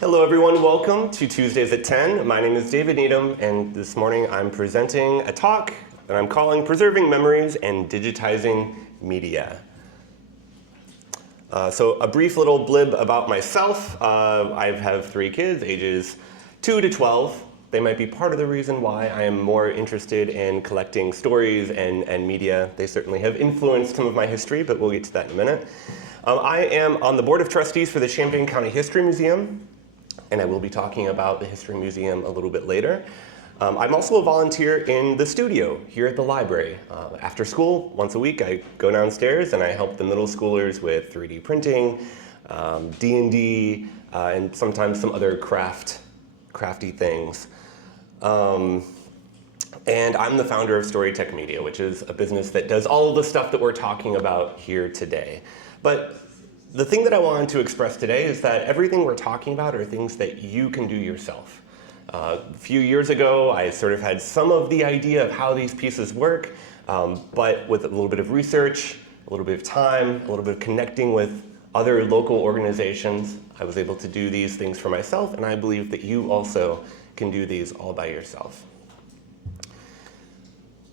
Hello everyone, welcome to Tuesdays at 10. My name is David Needham, and this morning I'm presenting a talk that I'm calling Preserving Memories and Digitizing Media. So a brief little blib about myself. I have 3 kids, ages 2 to 12. They might be part of the reason why I am more interested in collecting stories and media. They certainly have influenced some of my history, but we'll get to that in a minute. I am on the Board of Trustees for the Champaign County History Museum, and I will be talking about the History Museum a little bit later. I'm also a volunteer in the studio here at the library. After school, once a week, I go downstairs and I help the middle schoolers with 3D printing, D&D, and sometimes some other crafty things. And I'm the founder of Storytech Media, which is a business that does all of the stuff that we're talking about here today. But the thing that I wanted to express today is that everything we're talking about are things that you can do yourself. A few years ago, I sort of had some of the idea of how these pieces work, but with a little bit of research, a little bit of time, a little bit of connecting with other local organizations, I was able to do these things for myself, and I believe that you also can do these all by yourself.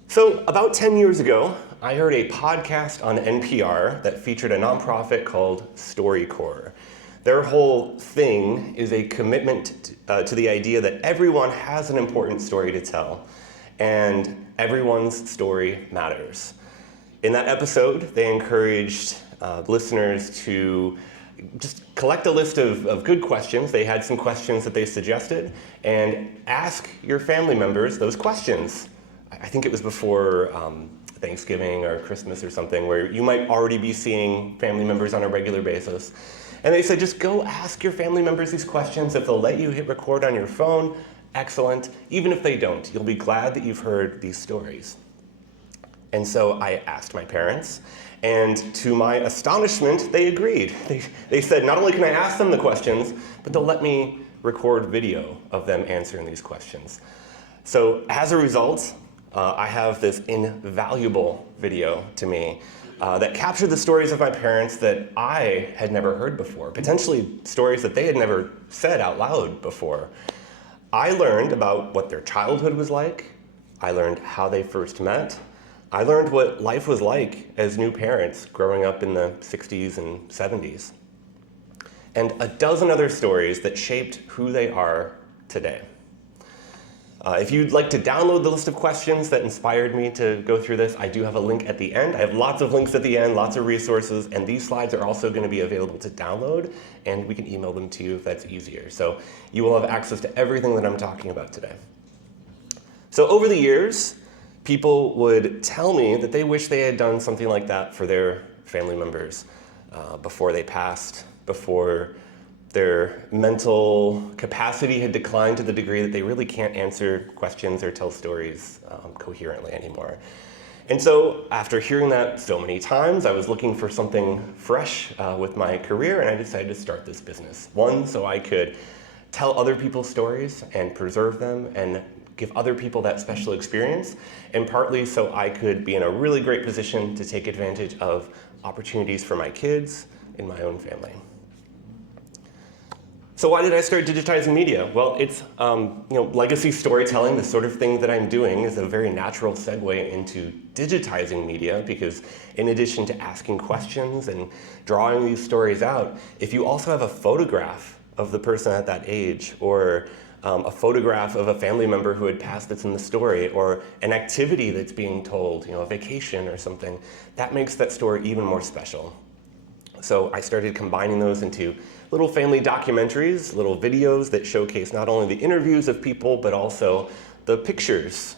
So about 10 years ago, I heard a podcast on NPR that featured a nonprofit called StoryCorps. Their whole thing is a commitment to the idea that everyone has an important story to tell, and everyone's story matters. In that episode, they encouraged listeners to just collect a list of good questions. They had some questions that they suggested, and ask your family members those questions. I think it was before Thanksgiving or Christmas or something, where you might already be seeing family members on a regular basis. And they said, just go ask your family members these questions. If they'll let you hit record on your phone, excellent. Even if they don't, you'll be glad that you've heard these stories. And so I asked my parents, and to my astonishment, they agreed. They said, not only can I ask them the questions, but they'll let me record video of them answering these questions. So as a result, I have this invaluable video to me that captured the stories of my parents that I had never heard before, potentially stories that they had never said out loud before. I learned about what their childhood was like. I learned how they first met. I learned what life was like as new parents growing up in the 60s and 70s. And a dozen other stories that shaped who they are today. If you'd like to download the list of questions that inspired me to go through this, I do have a link at the end. I have lots of links at the end, lots of resources, and these slides are also going to be available to download, and we can email them to you if that's easier. So you will have access to everything that I'm talking about today. So over the years, people would tell me that they wish they had done something like that for their family members before they passed, before their mental capacity had declined to the degree that they really can't answer questions or tell stories coherently anymore. And so after hearing that so many times, I was looking for something fresh with my career, and I decided to start this business. One, so I could tell other people's stories and preserve them and give other people that special experience, and partly so I could be in a really great position to take advantage of opportunities for my kids in my own family. So why did I start digitizing media? Well, it's legacy storytelling, the sort of thing that I'm doing, is a very natural segue into digitizing media, because in addition to asking questions and drawing these stories out, if you also have a photograph of the person at that age, or a photograph of a family member who had passed that's in the story, or an activity that's being told, a vacation or something, that makes that story even more special. So I started combining those into little family documentaries, little videos that showcase not only the interviews of people, but also the pictures,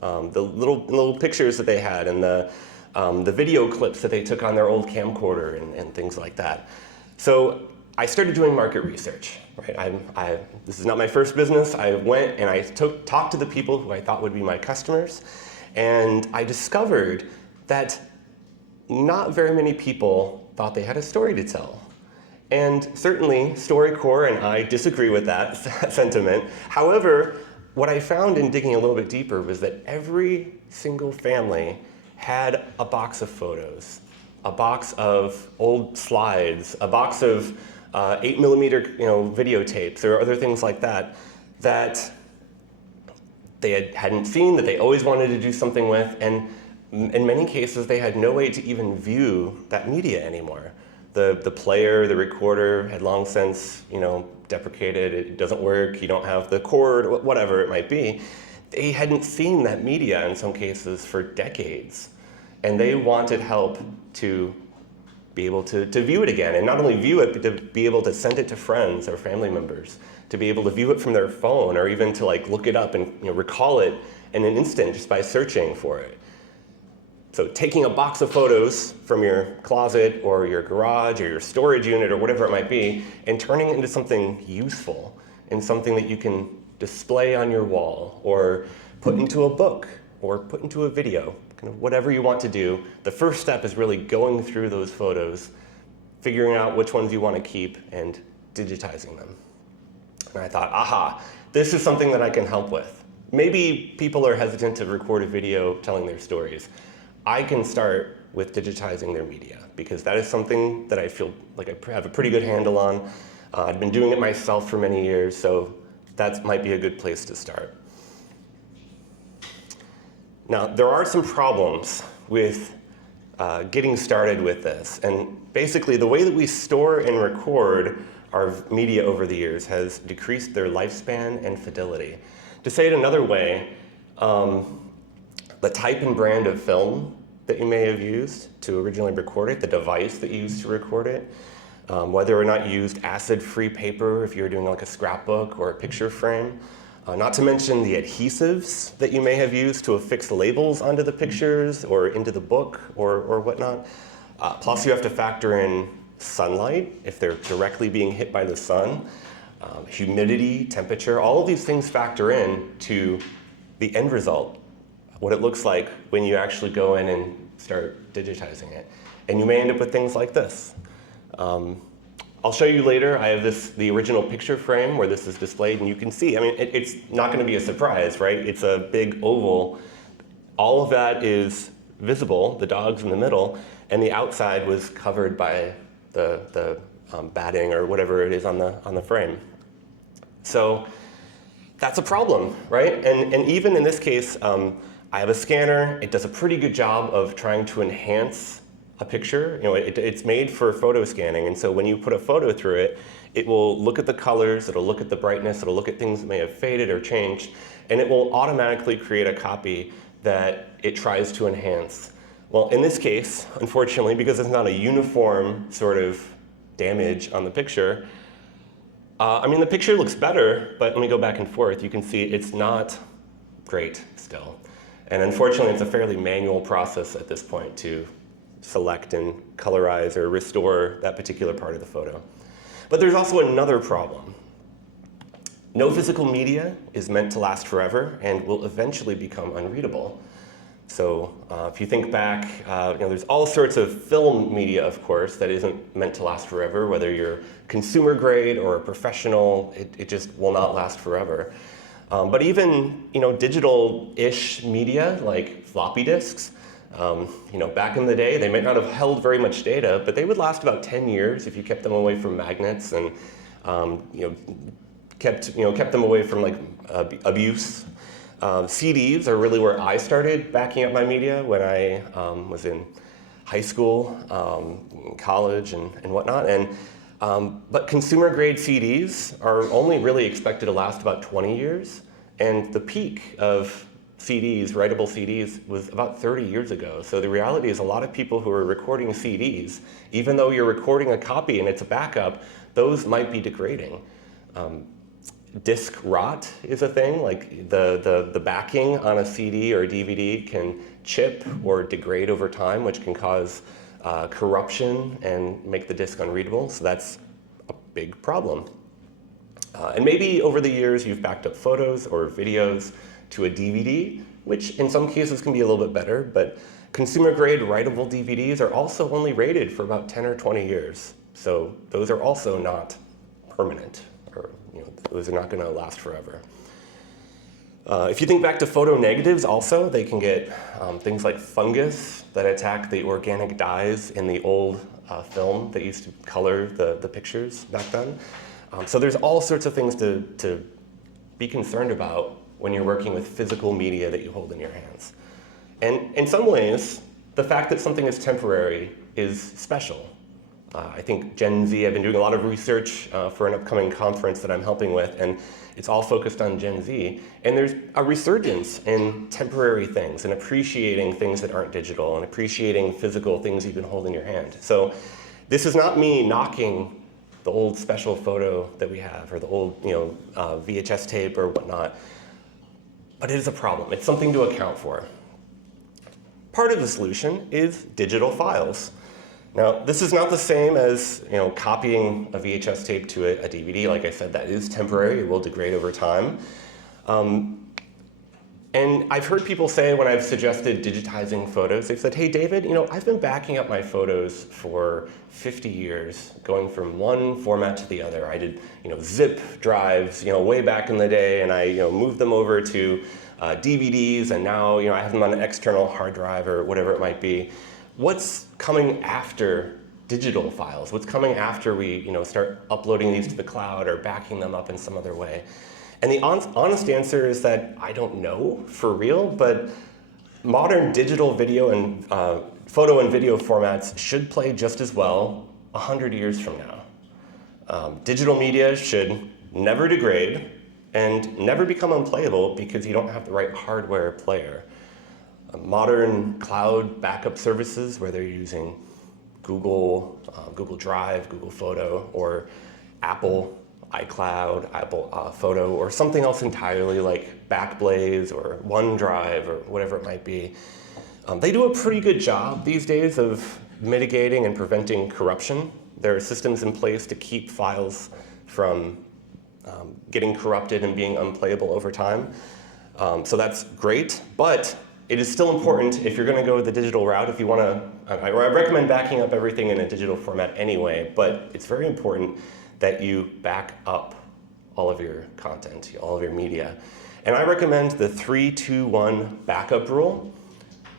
the little pictures that they had, and the video clips that they took on their old camcorder and things like that. So I started doing market research. Right? This is not my first business. I went and I talked to the people who I thought would be my customers, and I discovered that not very many people thought they had a story to tell. And certainly, StoryCorps and I disagree with that sentiment. However, what I found in digging a little bit deeper was that every single family had a box of photos, a box of old slides, a box of 8mm videotapes or other things like that that they hadn't seen, that they always wanted to do something with, and in many cases they had no way to even view that media anymore. The player, the recorder had long since deprecated, it doesn't work, you don't have the cord, whatever it might be. They hadn't seen that media in some cases for decades, and they wanted help to be able to view it again, and not only view it, but to be able to send it to friends or family members, to be able to view it from their phone, or even to look it up and recall it in an instant just by searching for it. So taking a box of photos from your closet or your garage or your storage unit or whatever it might be, and turning it into something useful and something that you can display on your wall or put into a book or put into a video, kind of whatever you want to do. The first step is really going through those photos, figuring out which ones you want to keep, and digitizing them. And I thought, aha, this is something that I can help with. Maybe people are hesitant to record a video telling their stories. I can start with digitizing their media, because that is something that I feel like I have a pretty good handle on. I've been doing it myself for many years, so that might be a good place to start. Now, there are some problems with getting started with this, and basically the way that we store and record our media over the years has decreased their lifespan and fidelity. To say it another way, the type and brand of film that you may have used to originally record it, the device that you used to record it, whether or not you used acid-free paper if you were doing a scrapbook or a picture frame, not to mention the adhesives that you may have used to affix labels onto the pictures or into the book or whatnot. Plus you have to factor in sunlight if they're directly being hit by the sun, humidity, temperature, all of these things factor in to the end result, what it looks like when you actually go in and start digitizing it. And you may end up with things like this. I'll show you later, I have the original picture frame where this is displayed, and you can see, it's not going to be a surprise, right? It's a big oval. All of that is visible, the dog's in the middle, and the outside was covered by the batting or whatever it is on the frame. So that's a problem, right? And even in this case, I have a scanner. It does a pretty good job of trying to enhance a picture. It's made for photo scanning, and so when you put a photo through it, it will look at the colors, it'll look at the brightness, it'll look at things that may have faded or changed, and it will automatically create a copy that it tries to enhance. Well, in this case, unfortunately, because it's not a uniform sort of damage on the picture, the picture looks better, but let me go back and forth. You can see it's not great still. And unfortunately, it's a fairly manual process at this point to select and colorize or restore that particular part of the photo. But there's also another problem. No physical media is meant to last forever and will eventually become unreadable. So if you think back, there's all sorts of film media, of course, that isn't meant to last forever, whether you're consumer grade or a professional, it just will not last forever. But even digital-ish media like floppy disks, back in the day, they might not have held very much data, but they would last about 10 years if you kept them away from magnets and kept them away from abuse. CDs are really where I started backing up my media when I was in high school, college, and whatnot. But consumer-grade CDs are only really expected to last about 20 years, and the peak of CDs, writable CDs, was about 30 years ago. So the reality is a lot of people who are recording CDs, even though you're recording a copy and it's a backup, those might be degrading. Disk rot is a thing, like the backing on a CD or a DVD can chip or degrade over time, which can cause corruption and make the disc unreadable, so that's a big problem. And maybe over the years you've backed up photos or videos to a DVD, which in some cases can be a little bit better, but consumer-grade writable DVDs are also only rated for about 10 or 20 years. So those are also not permanent, or those are not going to last forever. If you think back to photo negatives also, they can get things like fungus that attack the organic dyes in the old film that used to color the pictures back then. So there's all sorts of things to be concerned about when you're working with physical media that you hold in your hands. And in some ways, the fact that something is temporary is special. I think Gen Z, I've been doing a lot of research for an upcoming conference that I'm helping with, and it's all focused on Gen Z. And there's a resurgence in temporary things and appreciating things that aren't digital and appreciating physical things you can hold in your hand. So this is not me knocking the old special photo that we have or the old VHS tape or whatnot, but it is a problem. It's something to account for. Part of the solution is digital files. Now, this is not the same as copying a VHS tape to a DVD. Like I said, that is temporary. It will degrade over time. And I've heard people say when I've suggested digitizing photos, they've said, hey, David, I've been backing up my photos for 50 years, going from one format to the other. I did zip drives way back in the day, and I moved them over to DVDs, and now I have them on an external hard drive or whatever it might be. What's coming after digital files? What's coming after we start uploading these to the cloud or backing them up in some other way? And the honest answer is that I don't know for real, but modern digital video and photo and video formats should play just as well 100 years from now. Digital media should never degrade and never become unplayable because you don't have the right hardware player. Modern cloud backup services, whether you're using Google, Google Drive, Google Photo, or Apple iCloud, Apple Photo, or something else entirely like Backblaze or OneDrive or whatever it might be. They do a pretty good job these days of mitigating and preventing corruption. There are systems in place to keep files from getting corrupted and being unplayable over time. So that's great, but it is still important if you're going to go the digital route, if you want to, I recommend backing up everything in a digital format anyway, but it's very important that you back up all of your content, all of your media. And I recommend the 3-2-1 backup rule.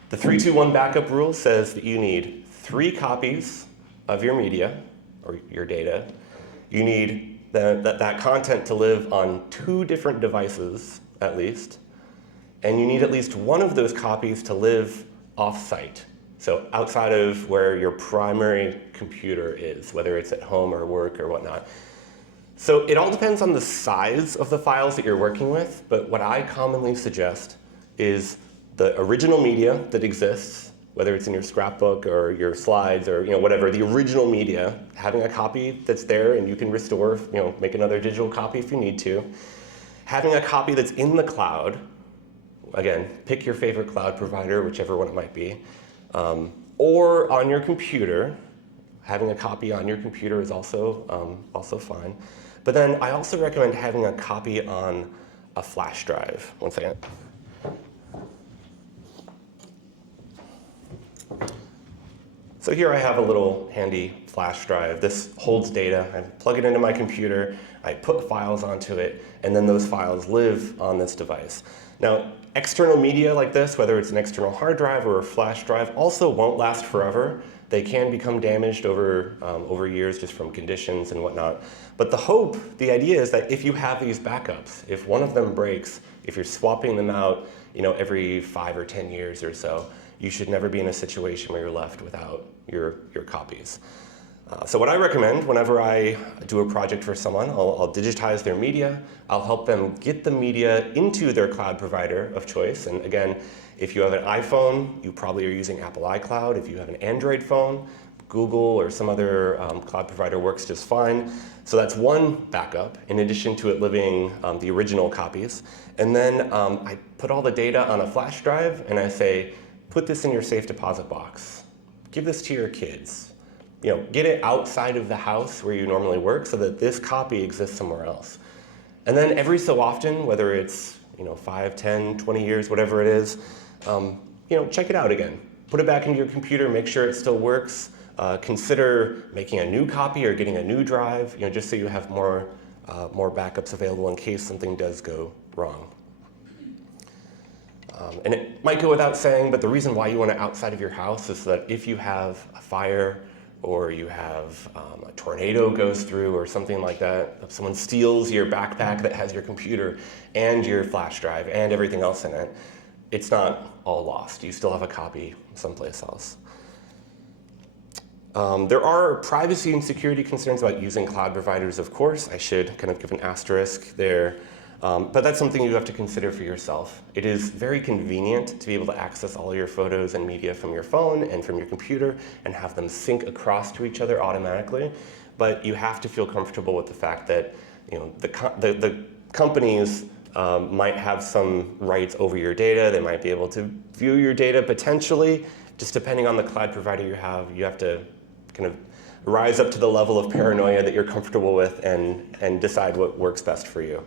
The 3-2-1 backup rule says that you need 3 copies of your media or your data. You need that content to live on 2 different devices at least. And you need at least one of those copies to live off-site, so outside of where your primary computer is, whether it's at home or work or whatnot. So it all depends on the size of the files that you're working with, but what I commonly suggest is the original media that exists, whether it's in your scrapbook or your slides or whatever, the original media, having a copy that's there and you can restore, make another digital copy if you need to. Having a copy that's in the cloud. Again, pick your favorite cloud provider, whichever one it might be. Or on your computer. Having a copy on your computer is also fine. But then I also recommend having a copy on a flash drive. One second. So here I have a little handy flash drive. This holds data. I plug it into my computer, I put files onto it, and then those files live on this device. Now, external media like this, whether it's an external hard drive or a flash drive, also won't last forever. They can become damaged over years just from conditions and whatnot. But the idea is that if you have these backups, if one of them breaks, if you're swapping them out every 5 or 10 years or so, you should never be in a situation where you're left without your copies. So what I recommend whenever I do a project for someone, I'll digitize their media. I'll help them get the media into their cloud provider of choice. And again, if you have an iPhone, you probably are using Apple iCloud. If you have an Android phone, Google or some other cloud provider works just fine. So that's one backup, in addition to it living the original copies. And then I put all the data on a flash drive, and I say, put this in your safe deposit box. Give this to your kids. Get it outside of the house where you normally work so that this copy exists somewhere else. And then every so often, whether it's 5, 10, 20 years, whatever it is, check it out again. Put it back into your computer, make sure it still works. Consider making a new copy or getting a new drive, just so you have more backups available in case something does go wrong. And it might go without saying, but the reason why you want it outside of your house is that if you have a fire or you have a tornado goes through or something like that, if someone steals your backpack that has your computer and your flash drive and everything else in it, it's not all lost. You still have a copy someplace else. There are privacy and security concerns about using cloud providers, of course. I should kind of give an asterisk there. But that's something you have to consider for yourself. It is very convenient to be able to access all your photos and media from your phone and from your computer and have them sync across to each other automatically. But you have to feel comfortable with the fact that the companies might have some rights over your data. They might be able to view your data potentially. Just depending on the cloud provider you have to kind of rise up to the level of paranoia that you're comfortable with and decide what works best for you.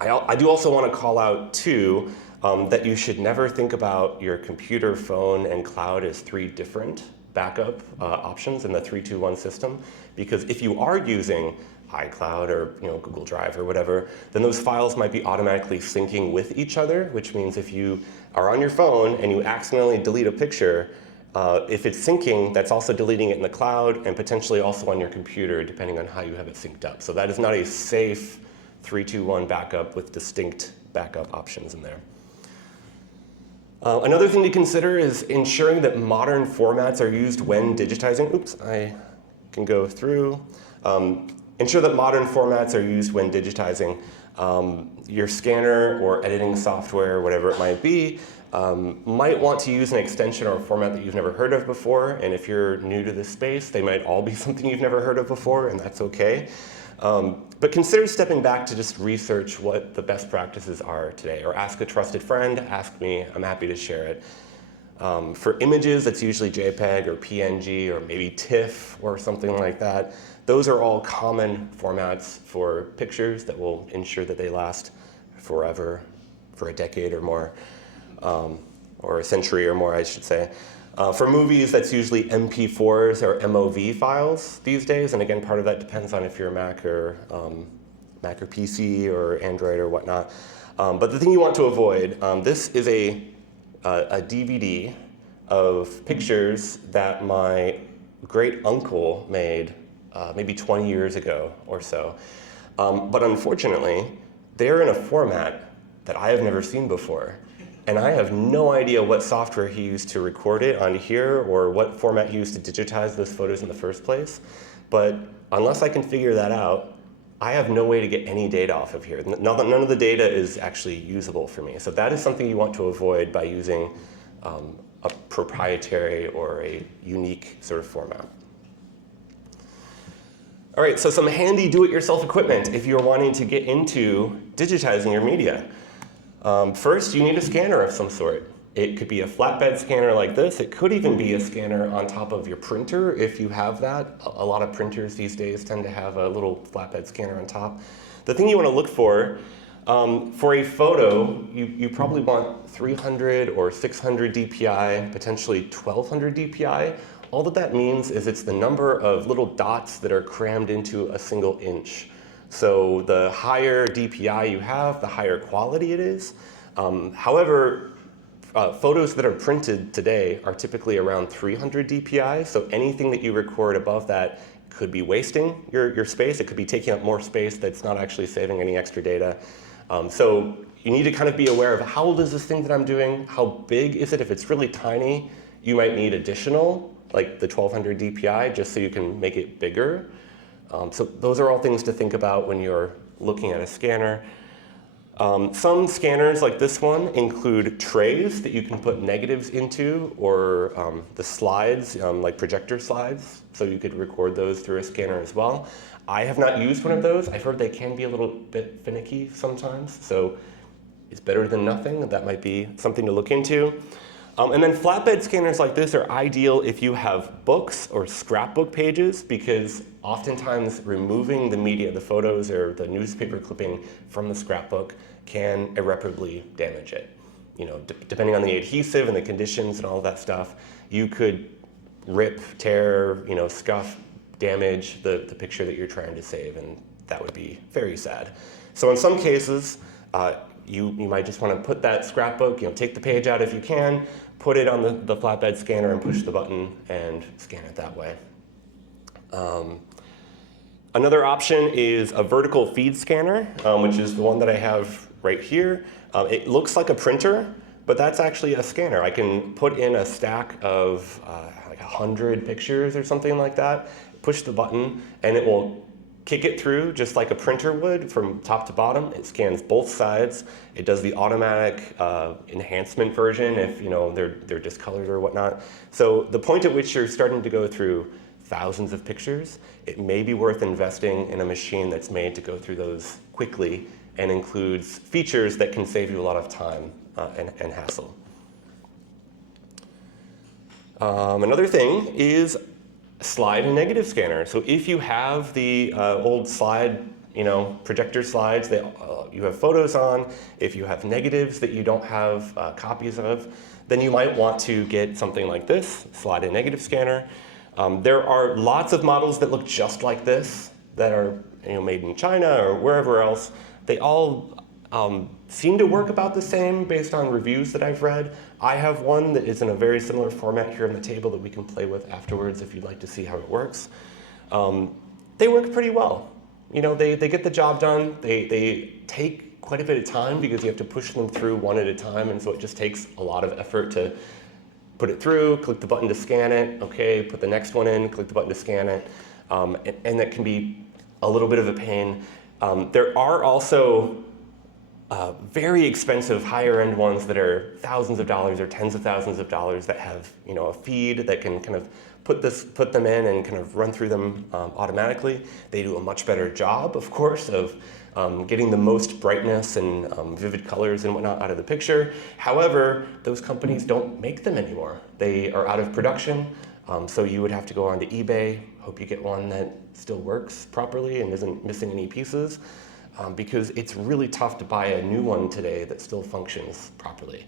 I do also want to call out, too, that you should never think about your computer, phone, and cloud as three different backup options in the 3-2-1 system. Because if you are using iCloud or Google Drive or whatever, then those files might be automatically syncing with each other, which means if you are on your phone and you accidentally delete a picture, if it's syncing, that's also deleting it in the cloud and potentially also on your computer, depending on how you have it synced up. So that is not a safe 3-2-1 backup with distinct backup options in there. Another thing to consider is ensuring that modern formats are used when digitizing. Oops, I can go through. Ensure that modern formats are used when digitizing. Your scanner or editing software, whatever it might be, might want to use an extension or a format that you've never heard of before. And if you're new to this space, they might all be something you've never heard of before, and that's okay. But consider stepping back to just research what the best practices are today, or ask a trusted friend, ask me, I'm happy to share it. For images, it's usually JPEG or PNG or maybe TIFF or something like that. Those are all common formats for pictures that will ensure that they last forever, for a decade or more, or a century or more, I should say. For movies, that's usually MP4s or MOV files these days, and again, part of that depends on if you're Mac or PC or Android or whatnot. But the thing you want to avoid, this is a DVD of pictures that my great uncle made maybe 20 years ago or so. But unfortunately, they're in a format that I have never seen before. And I have no idea what software he used to record it on here or what format he used to digitize those photos in the first place. But unless I can figure that out, I have no way to get any data off of here. None of the data is actually usable for me. So that is something you want to avoid by using a proprietary or a unique sort of format. All right, so some handy do-it-yourself equipment if you're wanting to get into digitizing your media. First, you need a scanner of some sort. It could be a flatbed scanner like this. It could even be a scanner on top of your printer if you have that. A lot of printers these days tend to have a little flatbed scanner on top. The thing you want to look for a photo, you probably want 300 or 600 DPI, potentially 1200 DPI. All that means is it's the number of little dots that are crammed into a single inch. So the higher DPI you have, the higher quality it is. However, photos that are printed today are typically around 300 DPI. So anything that you record above that could be wasting your space. It could be taking up more space that's not actually saving any extra data. So you need to kind of be aware of how old is this thing that I'm doing? How big is it? If it's really tiny, you might need additional, like the 1200 DPI, just so you can make it bigger. So those are all things to think about when you're looking at a scanner. Some scanners like this one include trays that you can put negatives into, or the slides, like projector slides, so you could record those through a scanner as well. I have not used one of those. I've heard they can be a little bit finicky sometimes, so it's better than nothing. That might be something to look into. And then flatbed scanners like this are ideal if you have books or scrapbook pages, because oftentimes removing the media, the photos or the newspaper clipping from the scrapbook can irreparably damage it. Depending on the adhesive and the conditions and all of that stuff, you could rip, tear, scuff, damage the picture that you're trying to save, and that would be very sad. So in some cases, You might just want to put that scrapbook, take the page out if you can, put it on the flatbed scanner and push the button and scan it that way. Another option is a vertical feed scanner, which is the one that I have right here. It looks like a printer, but that's actually a scanner. I can put in a stack of like 100 pictures or something like that, push the button, and it will kick it through just like a printer would from top to bottom. It scans both sides. It does the automatic enhancement version if they're discolored or whatnot. So the point at which you're starting to go through thousands of pictures, it may be worth investing in a machine that's made to go through those quickly and includes features that can save you a lot of time and hassle. Another thing is slide and negative scanner. So if you have the old slide, projector slides that you have photos on, if you have negatives that you don't have copies of, then you might want to get something like this, slide and negative scanner. There are lots of models that look just like this that are made in China or wherever else. They all seem to work about the same based on reviews that I've read. I have one that is in a very similar format here on the table that we can play with afterwards if you'd like to see how it works. They work pretty well. They get the job done. They take quite a bit of time because you have to push them through one at a time, and so it just takes a lot of effort to put it through, click the button to scan it, okay, put the next one in, click the button to scan it, and that can be a little bit of a pain. There are also very expensive higher end ones that are thousands of dollars or tens of thousands of dollars that have a feed that can kind of put them in and kind of run through them automatically. They do a much better job, of course, of getting the most brightness and vivid colors and whatnot out of the picture. However, those companies don't make them anymore. They are out of production, so you would have to go onto eBay, hope you get one that still works properly and isn't missing any pieces, because it's really tough to buy a new one today that still functions properly.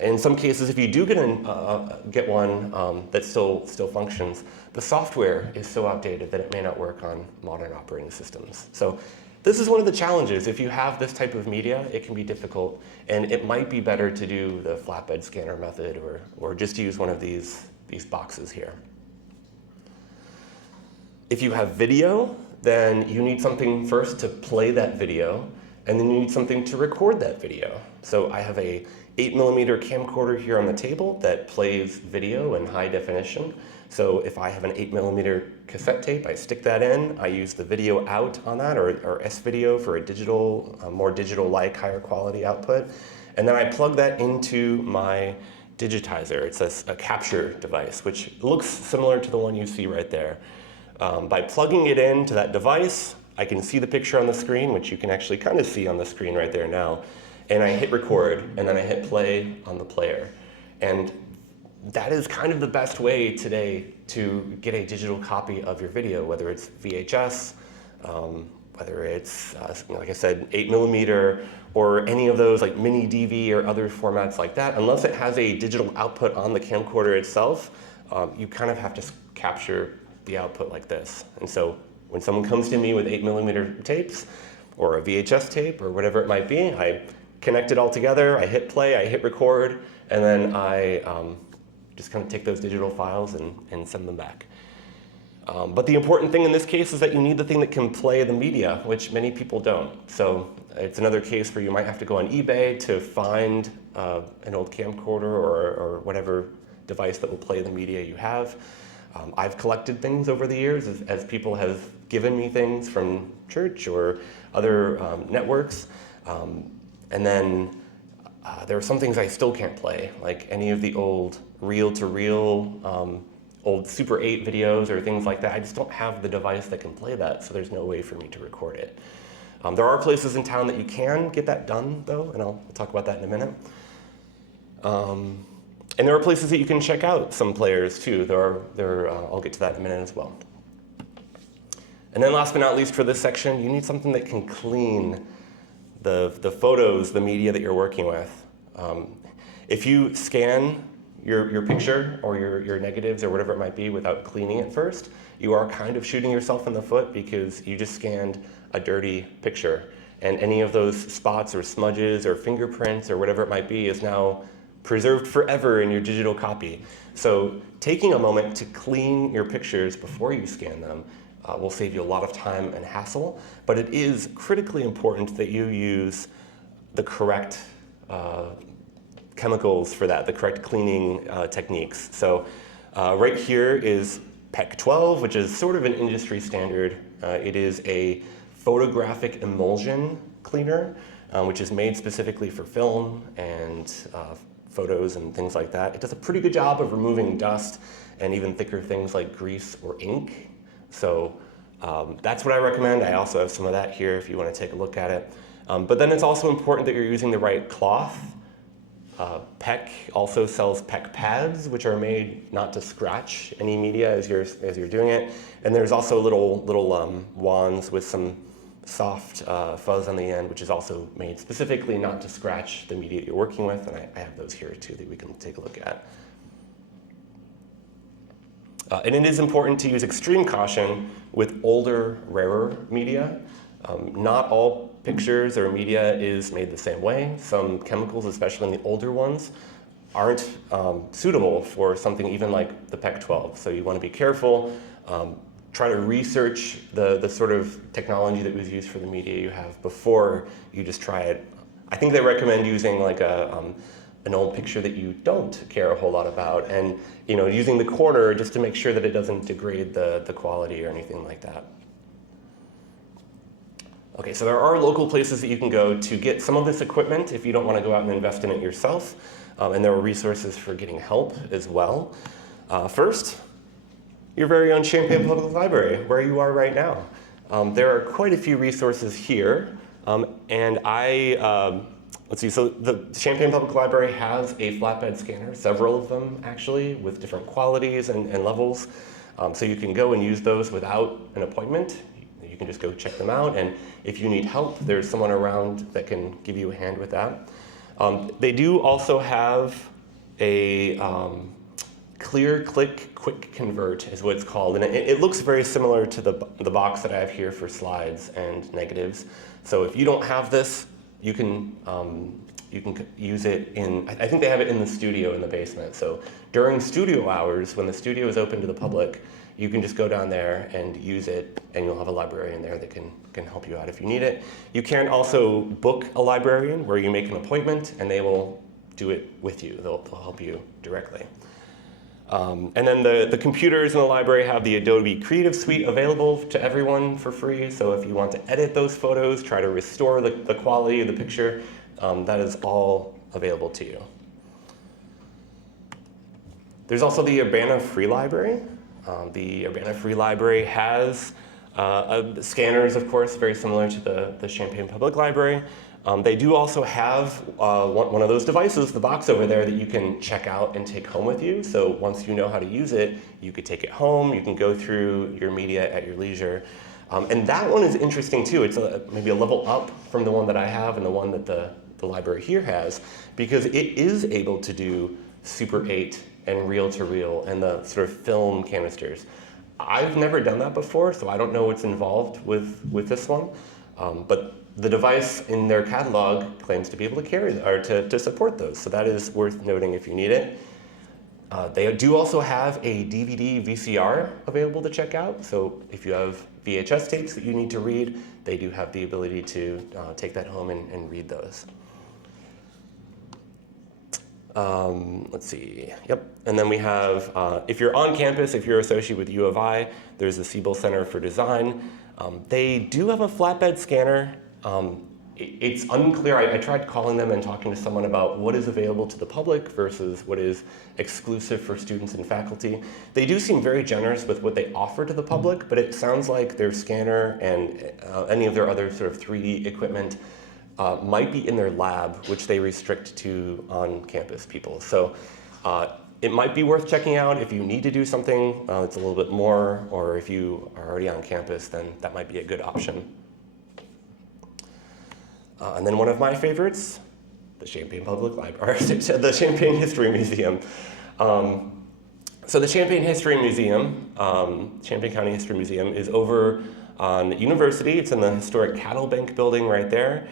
In some cases, if you do get one that still functions, the software is so outdated that it may not work on modern operating systems. So this is one of the challenges. If you have this type of media, it can be difficult, and it might be better to do the flatbed scanner method or just use one of these boxes here. If you have video, then you need something first to play that video, and then you need something to record that video. So I have a 8mm camcorder here on the table that plays video in high definition. So if I have an 8mm cassette tape, I stick that in, I use the video out on that, or S-video for a digital, more digital-like, higher quality output. And then I plug that into my digitizer. It's a capture device, which looks similar to the one you see right there. By plugging it into that device, I can see the picture on the screen, which you can actually kind of see on the screen right there now. And I hit record, and then I hit play on the player. And that is kind of the best way today to get a digital copy of your video, whether it's VHS, whether it's, like I said, 8mm, or any of those like mini DV or other formats like that. Unless it has a digital output on the camcorder itself, you kind of have to capture the output like this. And so when someone comes to me with 8mm tapes, or a VHS tape, or whatever it might be, I connect it all together, I hit play, I hit record, and then I just kind of take those digital files and send them back. But the important thing in this case is that you need the thing that can play the media, which many people don't. So it's another case where you might have to go on eBay to find an old camcorder or whatever device that will play the media you have. I've collected things over the years as people have given me things from church or other networks. And then there are some things I still can't play, like any of the old reel-to-reel, old Super 8 videos or things like that. I just don't have the device that can play that, so there's no way for me to record it. There are places in town that you can get that done, though, and I'll talk about that in a minute. And there are places that you can check out some players, too. I'll get to that in a minute as well. And then last but not least for this section, you need something that can clean the photos, the media that you're working with. If you scan your picture or your negatives or whatever it might be without cleaning it first, you are kind of shooting yourself in the foot because you just scanned a dirty picture. and any of those spots or smudges or fingerprints or whatever it might be is now preserved forever in your digital copy. So taking a moment to clean your pictures before you scan them will save you a lot of time and hassle, but it is critically important that you use the correct chemicals for that, the correct cleaning techniques. So right here is PEC 12, which is sort of an industry standard. It is a photographic emulsion cleaner, which is made specifically for film and photos and things like that. It does a pretty good job of removing dust and even thicker things like grease or ink. So that's what I recommend. I also have some of that here if you want to take a look at it. But then it's also important that you're using the right cloth. PEC also sells PEC pads, which are made not to scratch any media as you're doing it. And there's also little wands with some soft fuzz on the end, which is also made specifically not to scratch the media you're working with. And I have those here too that we can take a look at. And it is important to use extreme caution with older, rarer media. Not all pictures or media is made the same way. Some chemicals, especially in the older ones, aren't suitable for something even like the PEC 12. So you want to be careful. Try to research the sort of technology that was used for the media you have before you just try it. I think they recommend using like an old picture that you don't care a whole lot about, and using the corner just to make sure that it doesn't degrade the quality or anything like that. Okay, so there are local places that you can go to get some of this equipment if you don't want to go out and invest in it yourself, and there are resources for getting help as well. First, your very own Champaign Public Library, where you are right now. There are quite a few resources here, and let's see, so the Champaign Public Library has a flatbed scanner, several of them actually, with different qualities and levels. So you can go and use those without an appointment. You can just go check them out, and if you need help, there's someone around that can give you a hand with that. They do also have a clear click quick convert is what it's called, and it looks very similar to the box that I have here for slides and negatives. So if you don't have this, you can use it in, I think they have it in the studio in the basement. So during studio hours, when the studio is open to the public, you can just go down there and use it, and you'll have a librarian there that can help you out if you need it. You can also book a librarian where you make an appointment, and they will do it with you. They'll help you directly. And then the computers in the library have the Adobe Creative Suite available to everyone for free. So if you want to edit those photos, try to restore the quality of the picture, that is all available to you. There's also the Urbana Free Library. The Urbana Free Library has scanners, of course, very similar to the Champaign Public Library. They do also have one of those devices, the box over there, that you can check out and take home with you. So once you know how to use it, you could take it home. You can go through your media at your leisure. And that one is interesting too. It's maybe a level up from the one that I have and the one that the library here has, because it is able to do Super 8 and reel-to-reel and the sort of film canisters. I've never done that before, so I don't know what's involved with this one. But the device in their catalog claims to be able to carry or to support those, so that is worth noting if you need it. They do also have a DVD VCR available to check out, so if you have VHS tapes that you need to read, they do have the ability to take that home and read those. Let's see, yep. And then we have, if you're on campus, if you're associated with U of I, there's the Siebel Center for Design. They do have a flatbed scanner. It's unclear. I tried calling them and talking to someone about what is available to the public versus what is exclusive for students and faculty. They do seem very generous with what they offer to the public, but it sounds like their scanner and any of their other sort of 3D equipment might be in their lab, which they restrict to on-campus people. So it might be worth checking out if you need to do something that's a little bit more, or if you are already on campus, then that might be a good option. And then one of my favorites, the Champaign Public Library, the Champaign History Museum. So the Champaign History Museum, Champaign County History Museum, is over on University. It's in the historic Cattle Bank building right there.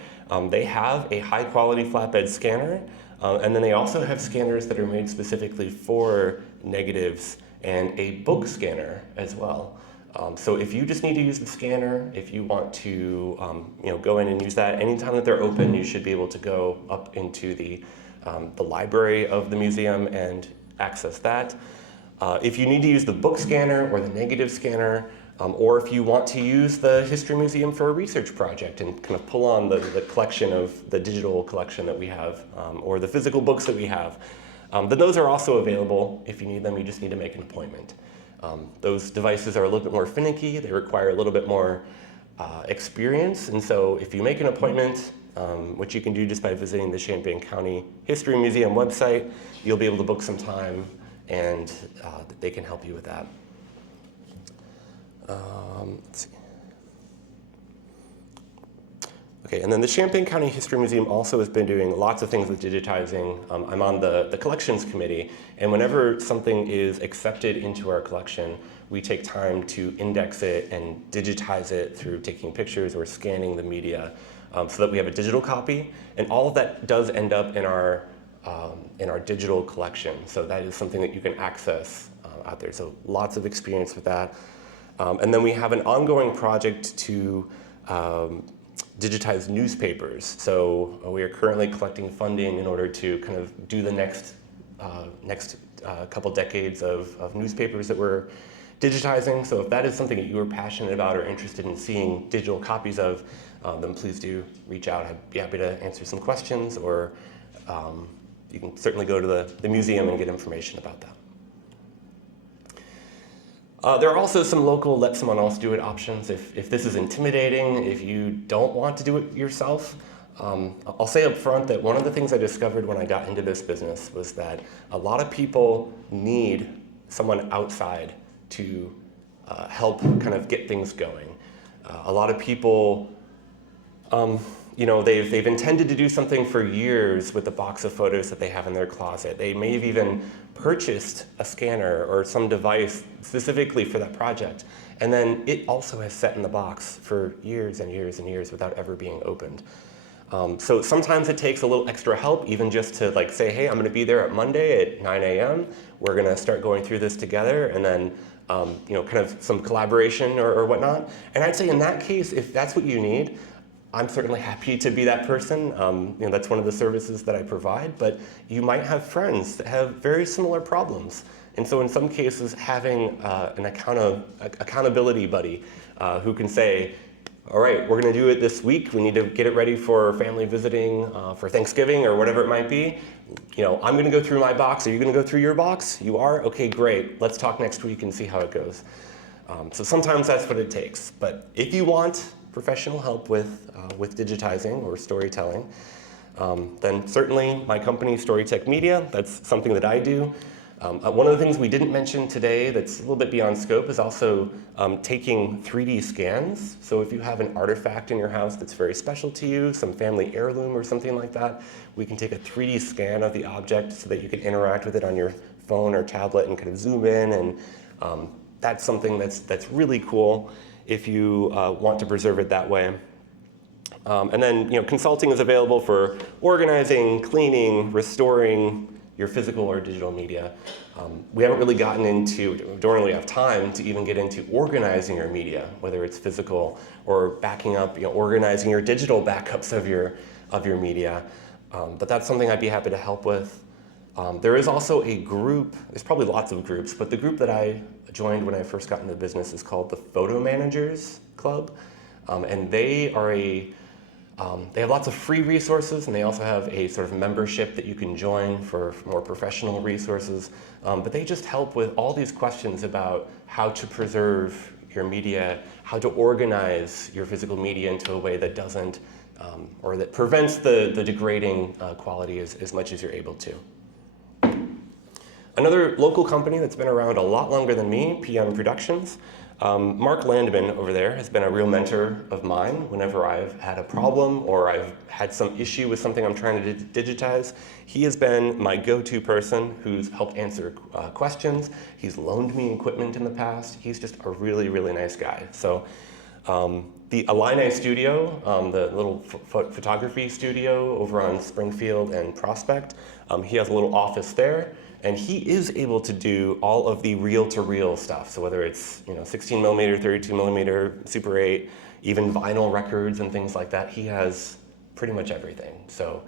They have a high quality flatbed scanner, and then they also have scanners that are made specifically for negatives and a book scanner as well. So if you just need to use the scanner, if you want to go in and use that, anytime that they're open, you should be able to go up into the library of the museum and access that. If you need to use the book scanner or the negative scanner, or if you want to use the History Museum for a research project and kind of pull on the collection of the digital collection that we have, or the physical books that we have, then those are also available. If you need them, you just need to make an appointment. Those devices are a little bit more finicky. They require a little bit more experience. And so if you make an appointment, which you can do just by visiting the Champaign County History Museum website, you'll be able to book some time, and they can help you with that. Let's see. Okay, and then the Champaign County History Museum also has been doing lots of things with digitizing. I'm on the collections committee, and whenever something is accepted into our collection, we take time to index it and digitize it through taking pictures or scanning the media, so that we have a digital copy, and all of that does end up in our digital collection. So that is something that you can access out there. So lots of experience with that. And then we have an ongoing project to digitize newspapers. So we are currently collecting funding in order to kind of do the next couple decades of newspapers that we're digitizing. So if that is something that you are passionate about or interested in seeing digital copies of, then please do reach out. I'd be happy to answer some questions, or you can certainly go to the museum and get information about that. There are also some local let someone else do it options. If this is intimidating, if you don't want to do it yourself, I'll say up front that one of the things I discovered when I got into this business was that a lot of people need someone outside to help kind of get things going. A lot of people, they've intended to do something for years with the box of photos that they have in their closet. They may have even purchased a scanner or some device specifically for that project, and then it also has sat in the box for years and years and years without ever being opened. So sometimes it takes a little extra help, even just to say, hey, I'm going to be there at Monday at 9 a.m. We're going to start going through this together, and then kind of some collaboration or whatnot. And I'd say in that case, if that's what you need, I'm certainly happy to be that person. That's one of the services that I provide, but you might have friends that have very similar problems. And so in some cases, having an accountability buddy who can say, all right, we're gonna do it this week. We need to get it ready for family visiting, for Thanksgiving or whatever it might be. I'm gonna go through my box. Are you gonna go through your box? You are? Okay, great. Let's talk next week and see how it goes. So sometimes that's what it takes. But if you want professional help with digitizing or storytelling, then certainly my company, Storytech Media, that's something that I do. One of the things we didn't mention today that's a little bit beyond scope is also taking 3D scans. So if you have an artifact in your house that's very special to you, some family heirloom or something like that, we can take a 3D scan of the object so that you can interact with it on your phone or tablet and kind of zoom in, and that's something that's really cool if you want to preserve it that way. And then consulting is available for organizing, cleaning, restoring your physical or digital media. We haven't really gotten into, don't really have time to even get into organizing your media, whether it's physical or backing up, organizing your digital backups of your media. But that's something I'd be happy to help with. There is also a group, there's probably lots of groups, but the group that I joined when I first got into the business is called the Photo Managers Club. And they are they have lots of free resources, and they also have a sort of membership that you can join for more professional resources. But they just help with all these questions about how to preserve your media, how to organize your physical media into a way that doesn't, or that prevents the degrading quality as much as you're able to. Another local company that's been around a lot longer than me, PM Productions. Mark Landman over there has been a real mentor of mine whenever I've had a problem or I've had some issue with something I'm trying to digitize. He has been my go-to person who's helped answer questions. He's loaned me equipment in the past. He's just a really, really nice guy. So The Illini studio, the little photography studio over on Springfield and Prospect, he has a little office there, and he is able to do all of the reel-to-reel stuff. So whether it's 16 millimeter, 32 millimeter, Super 8, even vinyl records and things like that, he has pretty much everything. So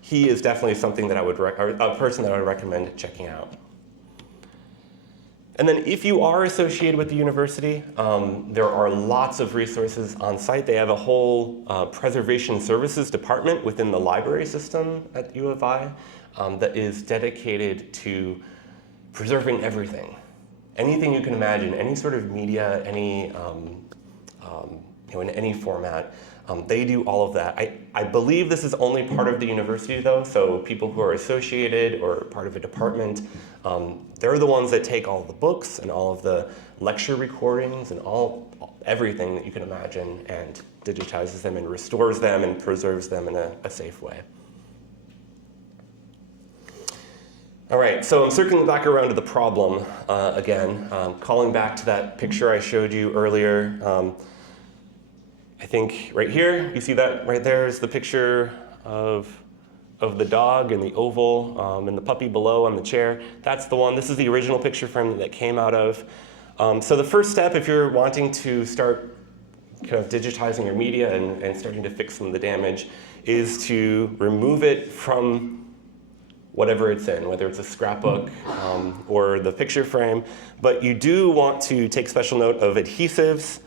he is definitely something that a person that I would recommend checking out. And then if you are associated with the university, there are lots of resources on site. They have a whole preservation services department within the library system at U of I that is dedicated to preserving everything. Anything you can imagine, any sort of media, any in any format, they do all of that. I believe this is only part of the university though, so people who are associated or part of a department, they're the ones that take all the books and all of the lecture recordings and everything that you can imagine and digitizes them and restores them and preserves them in a safe way. All right, so I'm circling back around to the problem again, calling back to that picture I showed you earlier. I think right here, you see that right there is the picture of the dog and the oval and the puppy below on the chair. That's the one. This is the original picture frame that came out of. So the first step, if you're wanting to start kind of digitizing your media and starting to fix some of the damage, is to remove it from whatever it's in, whether it's a scrapbook or the picture frame. But you do want to take special note of adhesives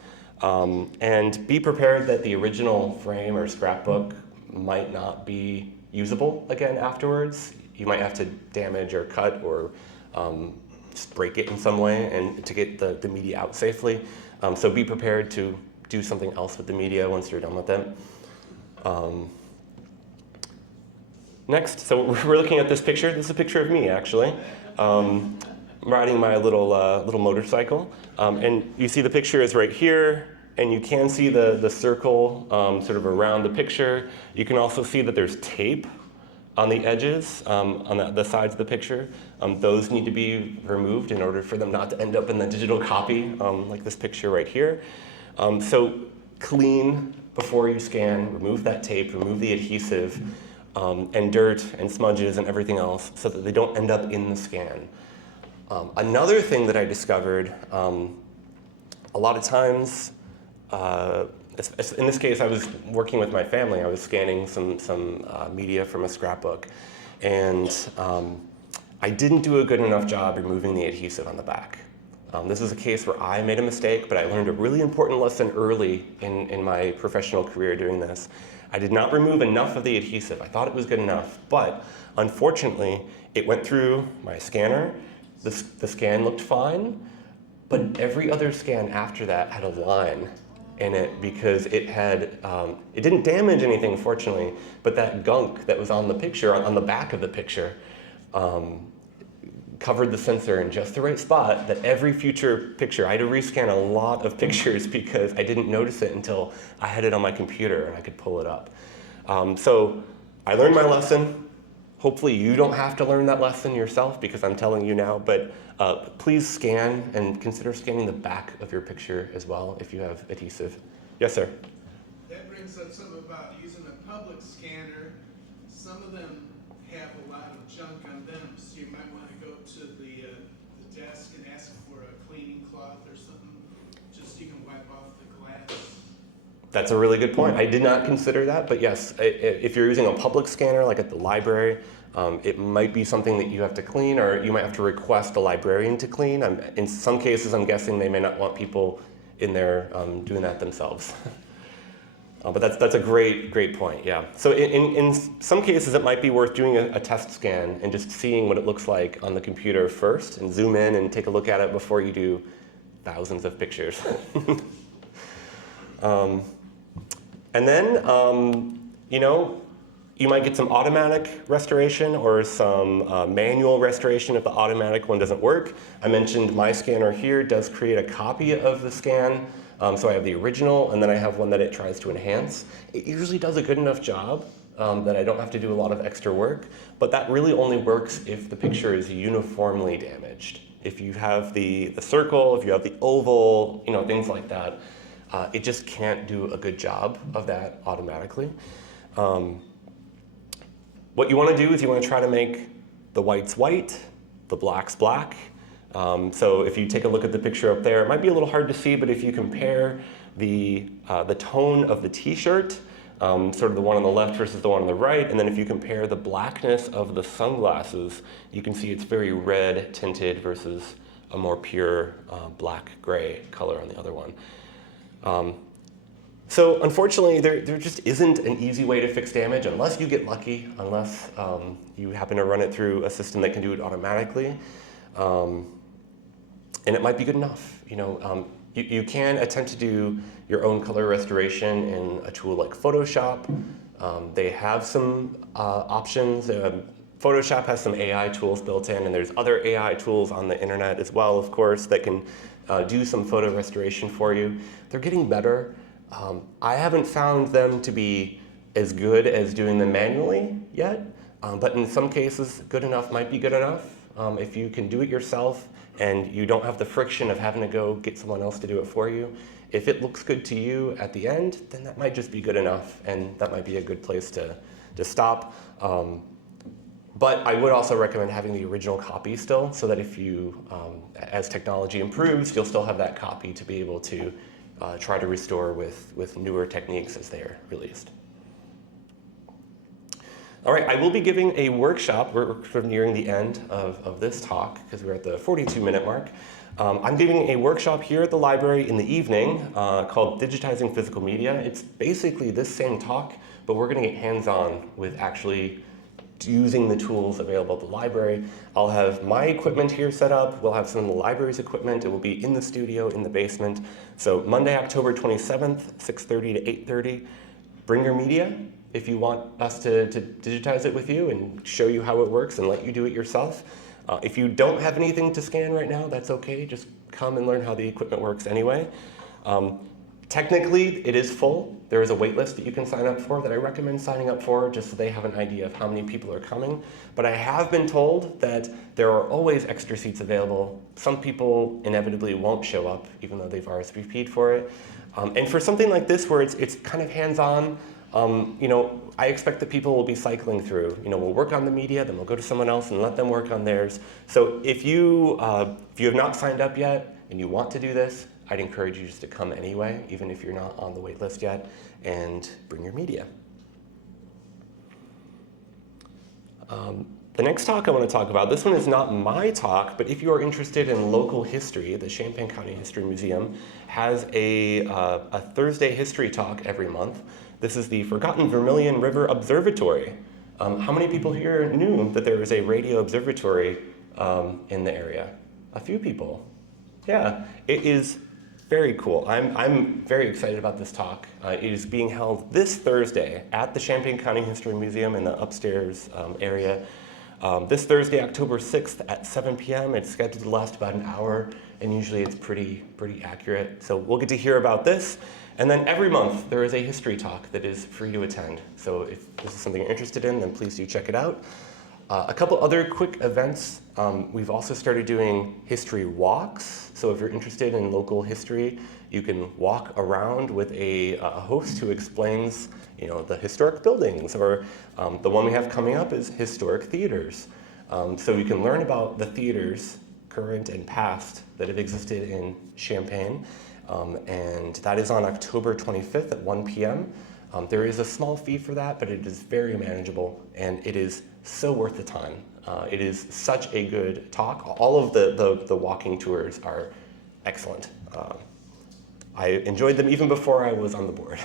and be prepared that the original frame or scrapbook might not be usable again afterwards. You might have to damage or cut or just break it in some way and to get the media out safely. So be prepared to do something else with the media once you're done with it. Next, so we're looking at this picture. This is a picture of me, actually. I'm riding my little motorcycle. And you see the picture is right here. And you can see the circle sort of around the picture. You can also see that there's tape on the edges, on the sides of the picture. Those need to be removed in order for them not to end up in the digital copy, like this picture right here. So clean before you scan, remove that tape, remove the adhesive, and dirt and smudges and everything else so that they don't end up in the scan. Another thing that I discovered, a lot of times, in this case, I was working with my family. I was scanning some media from a scrapbook, and I didn't do a good enough job removing the adhesive on the back. This is a case where I made a mistake, but I learned a really important lesson early in my professional career doing this. I did not remove enough of the adhesive. I thought it was good enough, but unfortunately, it went through my scanner. The scan looked fine, but every other scan after that had a line in it because it didn't damage anything, fortunately, but that gunk that was on the picture, on the back of the picture, covered the sensor in just the right spot that every future picture, I had to rescan a lot of pictures because I didn't notice it until I had it on my computer and I could pull it up. So I learned my lesson. Hopefully you don't have to learn that lesson yourself because I'm telling you now, but please scan and consider scanning the back of your picture as well if you have adhesive. Yes, sir? That brings up something about using a public scanner. Some of them have a lot of junk on them, so you might want to go to the desk and ask for a cleaning cloth or something, just so you can wipe off the glass. That's a really good point. I did not consider that, but yes, if you're using a public scanner like at the library, it might be something that you have to clean, or you might have to request a librarian to clean. In some cases, I'm guessing they may not want people in there doing that themselves. But that's a great point, yeah. So in some cases, it might be worth doing a test scan and just seeing what it looks like on the computer first, and zoom in and take a look at it before you do thousands of pictures. And then, you might get some automatic restoration or some manual restoration if the automatic one doesn't work. I mentioned my scanner here does create a copy of the scan. So I have the original, and then I have one that it tries to enhance. It usually does a good enough job that I don't have to do a lot of extra work, but that really only works if the picture is uniformly damaged. If you have the circle, if you have the oval, things like that, It just can't do a good job of that automatically. What you want to do is you want to try to make the whites white, the blacks black. So if you take a look at the picture up there, it might be a little hard to see, but if you compare the tone of the t-shirt, sort of the one on the left versus the one on the right, and then if you compare the blackness of the sunglasses, you can see it's very red tinted versus a more pure black-gray color on the other one. So unfortunately, there just isn't an easy way to fix damage unless you get lucky, unless you happen to run it through a system that can do it automatically. And it might be good enough. You can attempt to do your own color restoration in a tool like Photoshop. They have some options. Photoshop has some AI tools built in, and there's other AI tools on the internet as well, of course, that can do some photo restoration for you. They're getting better. I haven't found them to be as good as doing them manually yet, but in some cases, good enough might be good enough. If you can do it yourself and you don't have the friction of having to go get someone else to do it for you, if it looks good to you at the end, then that might just be good enough, and that might be a good place to stop. But I would also recommend having the original copy still, so that if you, as technology improves, you'll still have that copy to be able to try to restore with newer techniques as they are released. All right, I will be giving a workshop. We're sort of nearing the end of this talk because we're at the 42-minute mark. I'm giving a workshop here at the library in the evening called Digitizing Physical Media. It's basically this same talk, but we're going to get hands-on with actually using the tools available at the library. I'll have my equipment here set up. We'll have some of the library's equipment. It will be in the studio in the basement. So Monday, October 27th, 6:30 to 8:30. Bring your media if you want us to digitize it with you and show you how it works and let you do it yourself. If you don't have anything to scan right now, that's okay. Just come and learn how the equipment works anyway. Technically, it is full. There is a wait list that you can sign up for that I recommend signing up for just so they have an idea of how many people are coming. But I have been told that there are always extra seats available. Some people inevitably won't show up even though they've RSVP'd for it. And for something like this where it's kind of hands-on, I expect that people will be cycling through. We'll work on the media, then we'll go to someone else and let them work on theirs. So if you have not signed up yet and you want to do this, I'd encourage you just to come anyway, even if you're not on the wait list yet, and bring your media. The next talk I want to talk about, this one is not my talk, but if you are interested in local history, the Champaign County History Museum has a Thursday history talk every month. This is the Forgotten Vermilion River Observatory. How many people here knew that there is a radio observatory in the area? A few people. Yeah, it is very cool. I'm very excited about this talk. It is being held this Thursday at the Champaign County History Museum in the upstairs area. This Thursday, October 6th at 7 p.m. It's scheduled to last about an hour, and usually it's pretty accurate. So we'll get to hear about this. And then every month, there is a history talk that is free to attend. So if this is something you're interested in, then please do check it out. A couple other quick events. We've also started doing history walks. So if you're interested in local history, you can walk around with a host who explains the historic buildings, or the one we have coming up is historic theaters. So you can learn about the theaters, current and past, that have existed in Champaign. And that is on October 25th at 1 p.m. There is a small fee for that, but it is very manageable, and it is so worth the time. It is such a good talk. All of the walking tours are excellent. I enjoyed them even before I was on the board.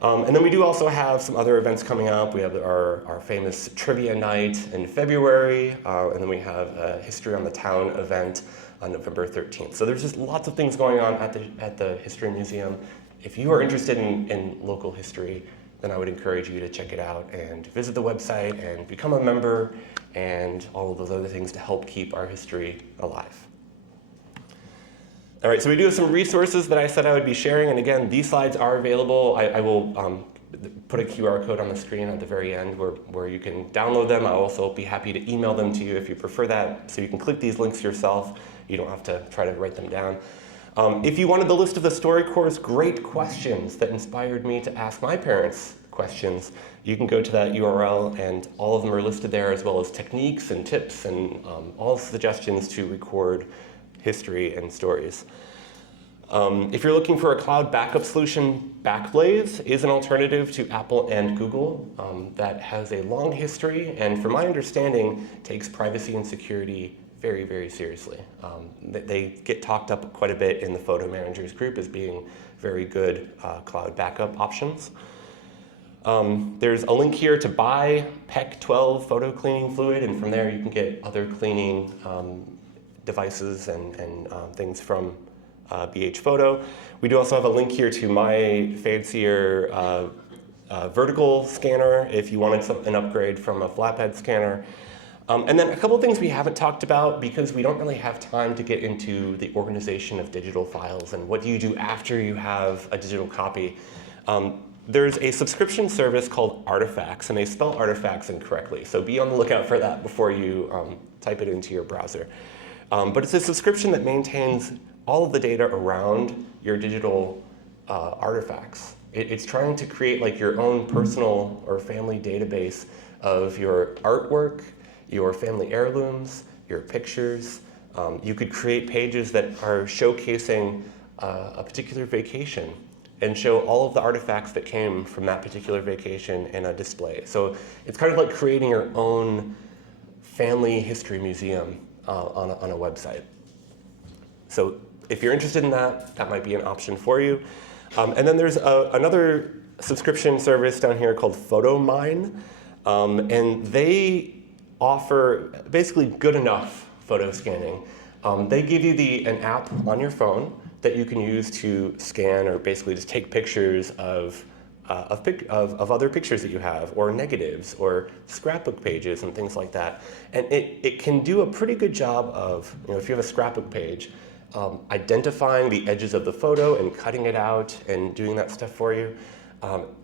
And then we do also have some other events coming up. We have our famous trivia night in February, and then we have a History on the Town event on November 13th. So there's just lots of things going on at the History Museum. If you are interested in local history, then I would encourage you to check it out and visit the website and become a member and all of those other things to help keep our history alive. All right, so we do have some resources that I said I would be sharing, and again, these slides are available. I will put a QR code on the screen at the very end where you can download them. I'll also be happy to email them to you if you prefer that, so you can click these links yourself. You don't have to try to write them down. If you wanted the list of the StoryCorps' great questions that inspired me to ask my parents questions, you can go to that URL, and all of them are listed there, as well as techniques and tips and all suggestions to record history and stories. If you're looking for a cloud backup solution, Backblaze is an alternative to Apple and Google that has a long history, and from my understanding, takes privacy and security very, very seriously. They get talked up quite a bit in the photo managers group as being very good cloud backup options. There's a link here to buy PEC 12 photo cleaning fluid, and from there you can get other cleaning devices and things from BH Photo. We do also have a link here to my fancier vertical scanner if you wanted an upgrade from a flatbed scanner. And then a couple things we haven't talked about because we don't really have time to get into the organization of digital files and what do you do after you have a digital copy. There's a subscription service called Artifacts, and they spell Artifacts incorrectly, so be on the lookout for that before you type it into your browser. But it's a subscription that maintains all of the data around your digital artifacts. It's trying to create like your own personal or family database of your artwork, your family heirlooms, your pictures. You could create pages that are showcasing a particular vacation and show all of the artifacts that came from that particular vacation in a display. So it's kind of like creating your own family history museum on a website. So if you're interested in that, that might be an option for you. And then there's another subscription service down here called PhotoMine, and they offer basically good enough photo scanning. They give you an app on your phone that you can use to scan or basically just take pictures of other pictures that you have, or negatives, or scrapbook pages and things like that. And it can do a pretty good job of, if you have a scrapbook page, identifying the edges of the photo and cutting it out and doing that stuff for you.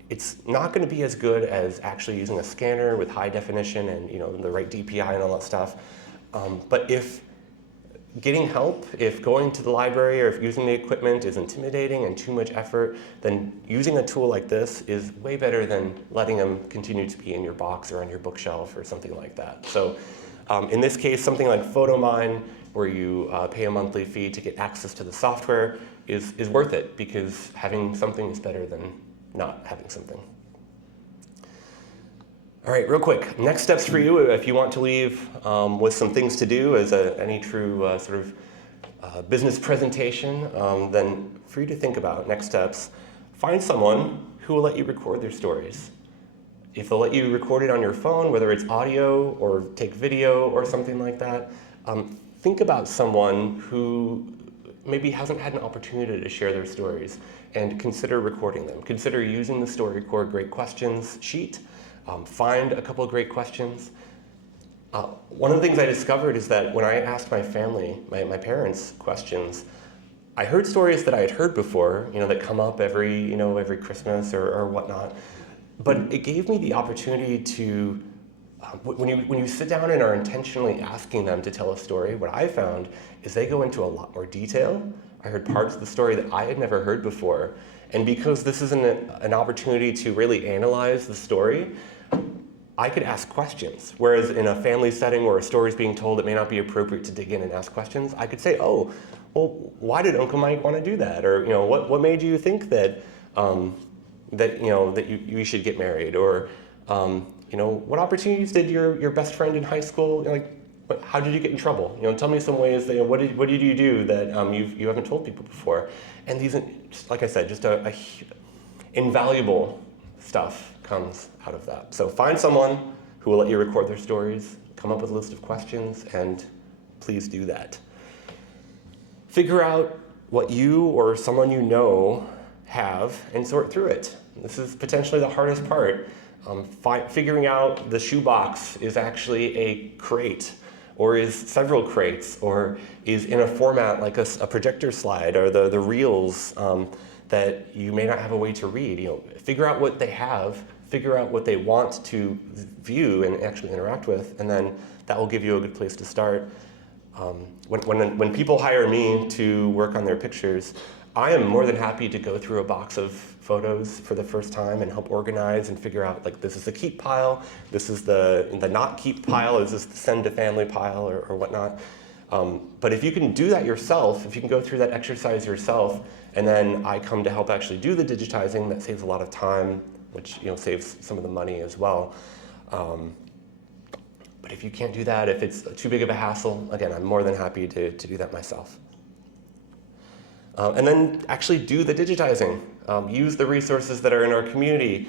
It's not going to be as good as actually using a scanner with high definition and the right DPI and all that stuff. But if getting help, if going to the library or if using the equipment is intimidating and too much effort, then using a tool like this is way better than letting them continue to be in your box or on your bookshelf or something like that. So in this case, something like PhotoMine, where you pay a monthly fee to get access to the software, is worth it, because having something is better than not having something. All right, real quick, next steps for you if you want to leave with some things to do as any true sort of business presentation, then for you to think about next steps, find someone who will let you record their stories. If they'll let you record it on your phone, whether it's audio or take video or something like that, think about someone who maybe hasn't had an opportunity to share their stories and consider recording them. Consider using the StoryCorps Great Questions sheet. Find a couple of great questions. One of the things I discovered is that when I asked my family, my parents, questions, I heard stories that I had heard before, that come up every Christmas or whatnot. But it gave me the opportunity to, when you sit down and are intentionally asking them to tell a story, what I found is they go into a lot more detail. I heard parts of the story that I had never heard before. And because this isn't an opportunity to really analyze the story, I could ask questions. Whereas in a family setting where a story is being told, it may not be appropriate to dig in and ask questions. I could say, oh, well, why did Uncle Mike want to do that? Or what made you think that you should get married? Or what opportunities did your best friend in high school, how did you get in trouble? Tell me some ways that, what did you do that you haven't told people before? And these, like I said, just a invaluable stuff comes out of that. So find someone who will let you record their stories, come up with a list of questions, and please do that. Figure out what you or someone you know have and sort through it. This is potentially the hardest part. Figuring out the shoebox is actually a crate, or is several crates, or is in a format like a projector slide, or the reels that you may not have a way to read. Figure out what they have, figure out what they want to view and actually interact with, and then that will give you a good place to start. When people hire me to work on their pictures, I am more than happy to go through a box of photos for the first time and help organize and figure out, like, this is the keep pile, this is the not keep pile, this is the send to family pile or whatnot. But if you can do that yourself, if you can go through that exercise yourself, and then I come to help actually do the digitizing, that saves a lot of time, which saves some of the money as well. But if you can't do that, if it's too big of a hassle, again, I'm more than happy to do that myself. And then actually do the digitizing. Use the resources that are in our community.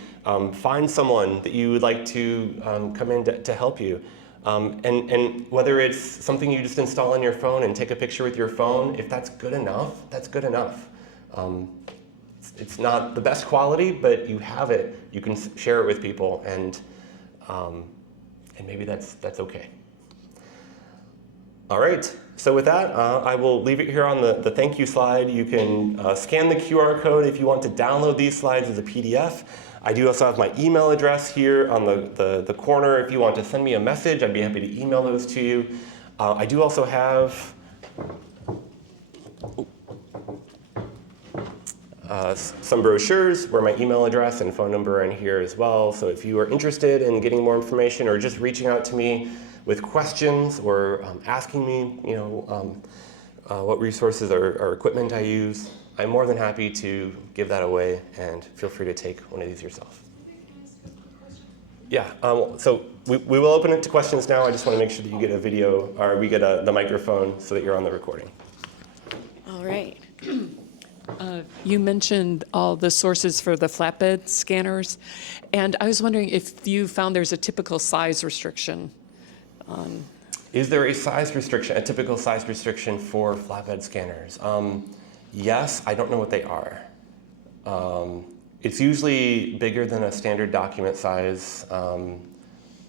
Find someone that you would like to come in to help you. And whether it's something you just install on your phone and take a picture with your phone, if that's good enough, that's good enough. It's not the best quality, but you have it. You can share it with people, and maybe that's okay. All right, so with that, I will leave it here on the thank you slide. You can scan the QR code if you want to download these slides as a PDF. I do also have my email address here on the corner. If you want to send me a message, I'd be happy to email those to you. I do also have some brochures where my email address and phone number are in here as well. So if you are interested in getting more information or just reaching out to me with questions or asking me, what resources or equipment I use, I'm more than happy to give that away, and feel free to take one of these yourself. Yeah, so we will open it to questions now. I just want to make sure that you get a video, or we get the microphone so that you're on the recording. All right. You mentioned all the sources for the flatbed scanners, and I was wondering if you found there's a typical size restriction. Is there a size restriction, a typical size restriction for flatbed scanners? Yes, I don't know what they are. It's usually bigger than a standard document size,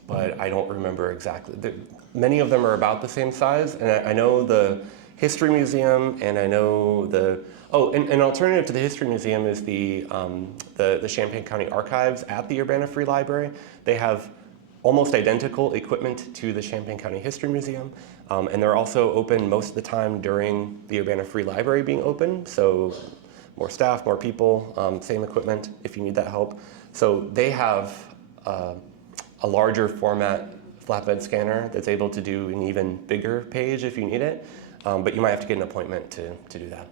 but I don't remember exactly. Many of them are about the same size, and I know the History Museum, and I know an alternative to the History Museum is the Champaign County Archives at the Urbana Free Library. They have almost identical equipment to the Champaign County History Museum, and they're also open most of the time during the Urbana Free Library being open, so more staff, more people, same equipment if you need that help. So they have a larger format flatbed scanner that's able to do an even bigger page if you need it, but you might have to get an appointment to do that.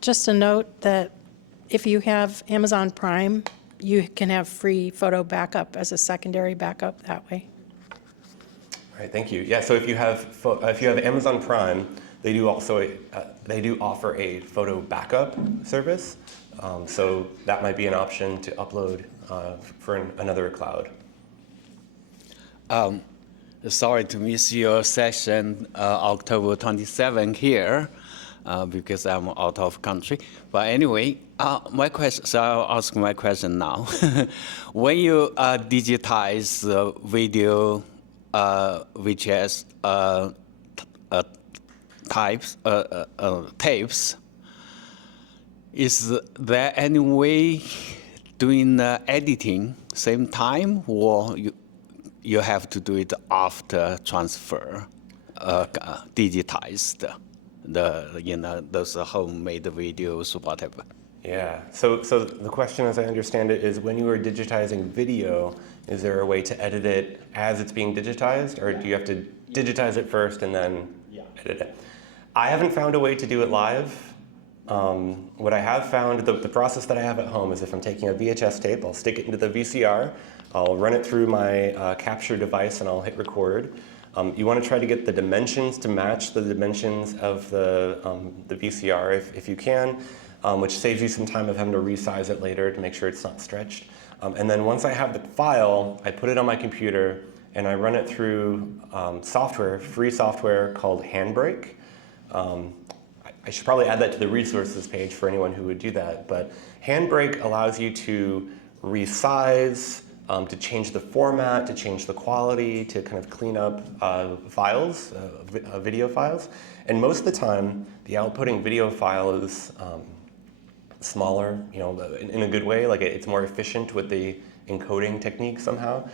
Just a note that if you have Amazon Prime, you can have free photo backup as a secondary backup that way. All right, thank you. Yeah, so if you have Amazon Prime, they do offer a photo backup service. So that might be an option to upload for another cloud. Sorry to miss your session October 27 here. Because I'm out of country. But anyway, my question, so I'll ask my question now. When you digitize video, which has tapes, is there any way doing editing same time, or you have to do it after transfer, digitized? Those homemade videos, whatever. Yeah, so the question, as I understand it, is when you are digitizing video, is there a way to edit it as it's being digitized, or do you have to digitize it first and then edit it? I haven't found a way to do it live. What I have found, the process that I have at home is if I'm taking a VHS tape, I'll stick it into the VCR, I'll run it through my capture device, and I'll hit record. You want to try to get the dimensions to match the dimensions of the VCR if you can, which saves you some time of having to resize it later to make sure it's not stretched. And then once I have the file, I put it on my computer and I run it through free software called Handbrake. I should probably add that to the resources page for anyone who would do that. But Handbrake allows you to resize, to change the format, to change the quality, to kind of clean up files, video files. And most of the time, the outputting video file is smaller, in a good way. Like it's more efficient with the encoding technique somehow.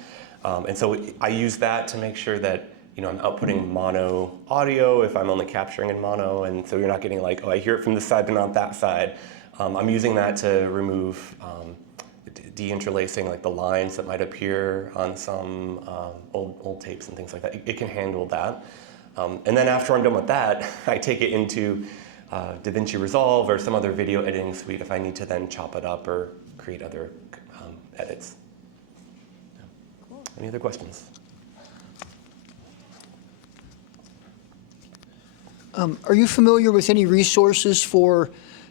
And so I use that to make sure that I'm outputting mono audio if I'm only capturing in mono, and so you're not getting like, oh, I hear it from this side but not that side. I'm using that to remove deinterlacing, like the lines that might appear on some old tapes and things like that. It can handle that. And then after I'm done with that, I take it into DaVinci Resolve or some other video editing suite if I need to then chop it up or create other edits. Cool. Any other questions? Are you familiar with any resources for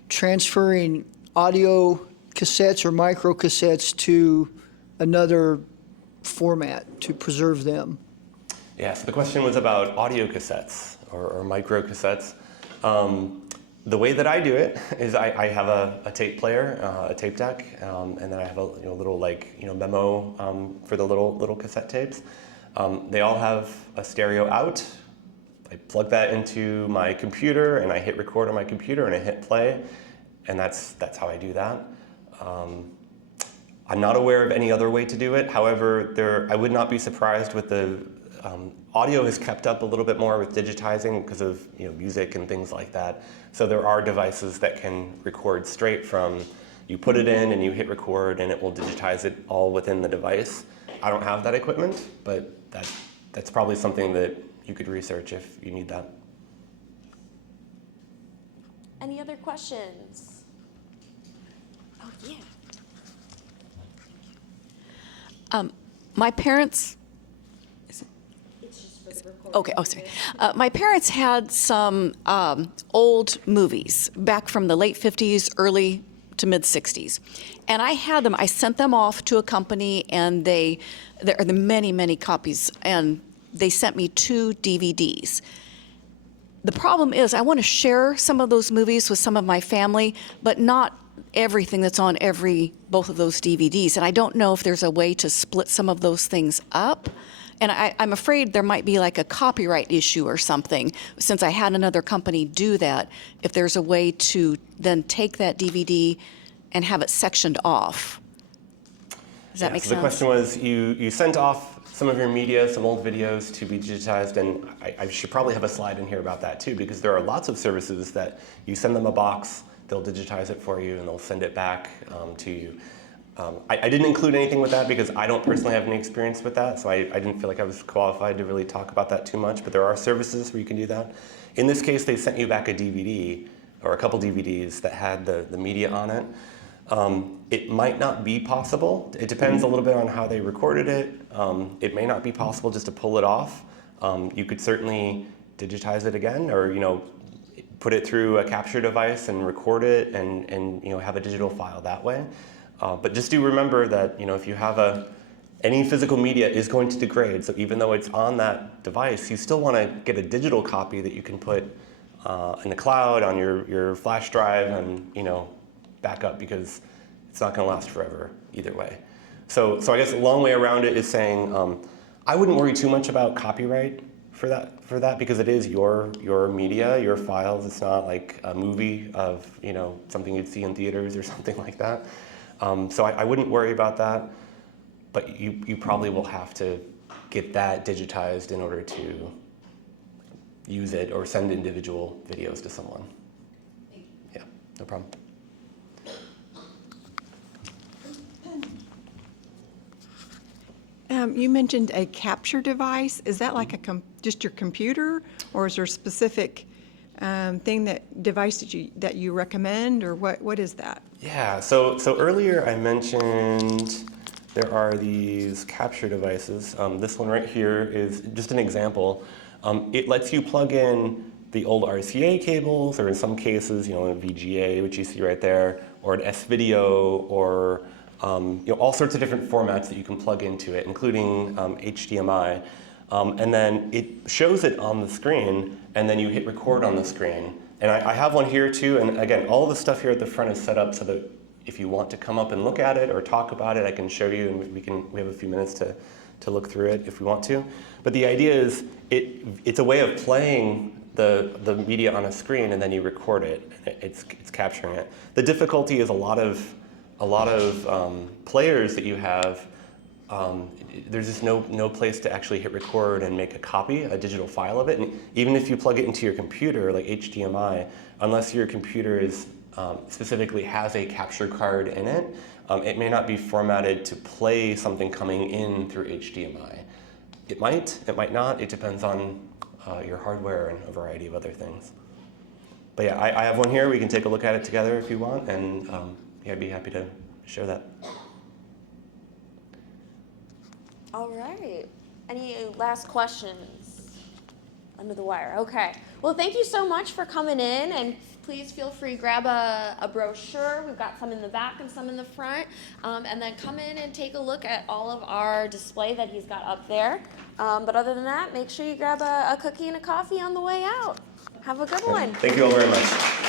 transferring audio cassettes or micro cassettes to another format to preserve them? Yeah, so the question was about audio cassettes or micro cassettes. The way that I do it is I have a tape player, a tape deck, and then I have a little memo for the little cassette tapes. They all have a stereo out. I plug that into my computer and I hit record on my computer and I hit play, and that's how I do that. I'm not aware of any other way to do it. However, I would not be surprised with the audio has kept up a little bit more with digitizing because of music and things like that. So there are devices that can record straight from, you put it in and you hit record and it will digitize it all within the device. I don't have that equipment, but that's probably something that you could research if you need that. Any other questions? Oh, yeah. My parents. Okay. Oh, sorry. My parents had some old movies back from the late 50s, early to mid 60s, and I had them. I sent them off to a company, and there are many copies, and they sent me 2 DVDs. The problem is I want to share some of those movies with some of my family, but not everything that's on both of those DVDs. And I don't know if there's a way to split some of those things up. And I'm afraid there might be like a copyright issue or something, since I had another company do that, if there's a way to then take that DVD and have it sectioned off. Does that make sense? The question was, you sent off some of your media, some old videos to be digitized, and I should probably have a slide in here about that too, because there are lots of services that you send them a box, they'll digitize it for you, and they'll send it back to you. I didn't include anything with that because I don't personally have any experience with that, so I didn't feel like I was qualified to really talk about that too much, but there are services where you can do that. In this case, they sent you back a DVD, or a couple DVDs that had the media on it. It might not be possible. It depends a little bit on how they recorded it. It may not be possible just to pull it off. You could certainly digitize it again, or put it through a capture device and record it, and have a digital file that way. But just do remember that if you have any physical media is going to degrade. So even though it's on that device, you still want to get a digital copy that you can put in the cloud on your flash drive and back up, because it's not going to last forever either way. So I guess a long way around it is saying I wouldn't worry too much about copyright for that because it is your media, your files. It's not like a movie of something you'd see in theaters or something like that. So I wouldn't worry about that, but you probably will have to get that digitized in order to use it or send individual videos to someone. Yeah, no problem. You mentioned a capture device. Is that like just your computer, or is there a specific device that you recommend, or what is that? Yeah, so earlier I mentioned there are these capture devices. This one right here is just an example. It lets you plug in the old RCA cables, or in some cases, a VGA, which you see right there, or an S-video, or all sorts of different formats that you can plug into it, including HDMI. And then it shows it on the screen, and then you hit record on the screen. And I have one here too, and again, all the stuff here at the front is set up so that if you want to come up and look at it or talk about it, I can show you, and we have a few minutes to look through it if we want to. But the idea is it's a way of playing the media on a screen and then you record it. It's capturing it. The difficulty is a lot of players that you have. There's just no place to actually hit record and make a copy, a digital file of it. And even if you plug it into your computer, like HDMI, unless your computer is specifically has a capture card in it, it may not be formatted to play something coming in through HDMI. It might not. It depends on your hardware and a variety of other things. But yeah, I have one here. We can take a look at it together if you want, and yeah, I'd be happy to share that. All right. Any last questions? Under the wire. Okay. Well, thank you so much for coming in, and please feel free, grab a brochure. We've got some in the back and some in the front. And then come in and take a look at all of our display that he's got up there. But other than that, make sure you grab a cookie and a coffee on the way out. Have a good one. Thank you all very much.